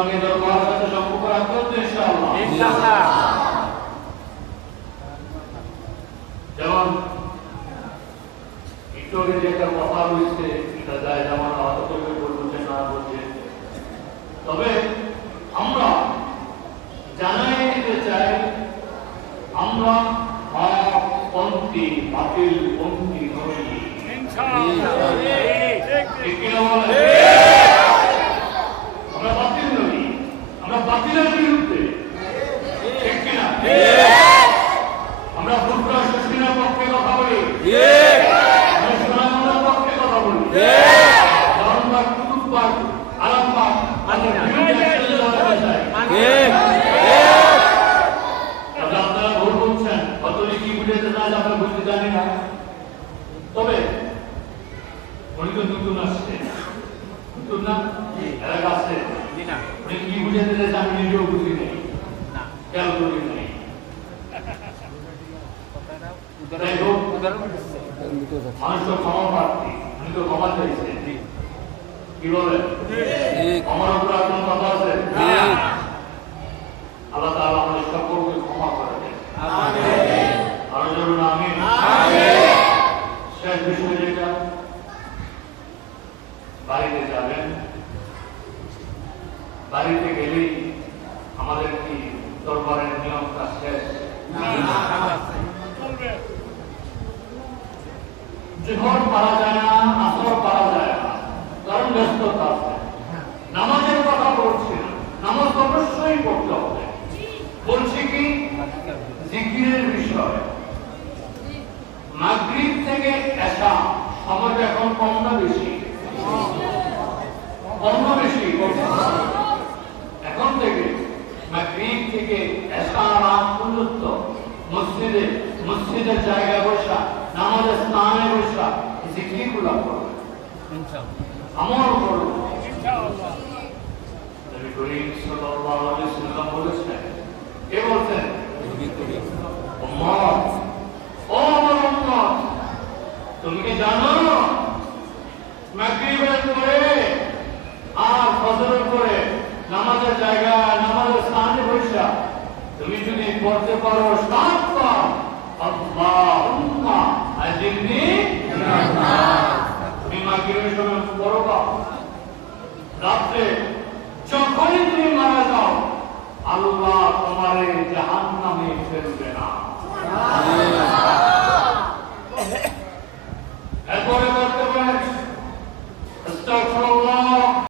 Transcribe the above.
আমি দরবারের সাথে সম্পর্ক রাখবো তো ইনশাআল্লাহ। ইনশাআল্লাহ। যেমন একটু আগে যে একটা কথা রয়েছে, এটা যায় যেমন আহত বলছে না বলছে, তবে আমরা জানাই দিতে চাই আমরা পন্থী বাতিল পন্থী নই। ঠিক কিনা বলেন? আমরা বাতিল নই, আমরা বাতিলের বিরুদ্ধে। ঠিক কিনা? আমরা ফুটবল শশীনের পক্ষে কথা বলি, আমরা সোনামুড়ার পক্ষে কথা বলি, ধর্মবাদ কুতুববাদ আরামবাদ আপনারা ভুল বলছেন। কত কি বুঝেছে না আমরা বুঝতে জানি না। তবে উনি তো নতুন আসছে, নতুন না এলাকা আসছে, উনি কি বুঝেছে আমি নিজেও বুঝি নেই, খেয়াল করি নেই। মানুষ তো ক্ষমা প্রার্থী, উনি তো ক্ষমা চাইছে। কি বলেন? আমার উপর আপনার কথা আছে? আল্লাহ তাআলা আমাদের সকলকে ক্ষমা করে দেন। আরো জরুরি আমিন। শেষ বিষয় যেটা, বাড়িতে যাবেন, বাড়িতে গেলেই আমাদের কি দরবারের নিয়মটা শেষ? জোহর পারা যায় না, আসর পারা যায় না, কারণ ব্যস্ততা আছে। নামাজের কথা বলছি না, নামাজ অবশ্যই পড়তে হবে। বলছি কি জিকিরের বিষয়। মাগরিব থেকে এশা সময়টা এখন কম না বেশি? কম না বেশি? এখন থেকে মাগরিব থেকে এশা রাত পর্যন্ত মসজিদের জায়গায় বসা, নামাজের স্থানে বসা জিকিরগুলো করবে, আমল করবে। নবী করিম সাল্লাল্লাহু আলাইহি ওয়াসাল্লাম বলেছেন, কে বলছেন? উম্মত, ও আমার উম্মত, তুমি কি জানো মাগরিবের পরে আর ফজরের পরে নামাজের জায়গা, নামাজের স্থানে বসা তুমি যদি পড়তে পারো 7 বার আল্লাহুম্মা আজিরনি মিনান নার, তুমি মাগরিবের সময় পড়বা। রাতে যখনই তুমি মারা যাও, আল্লাহ তোমারে জাহান্নামে ফেলবে না।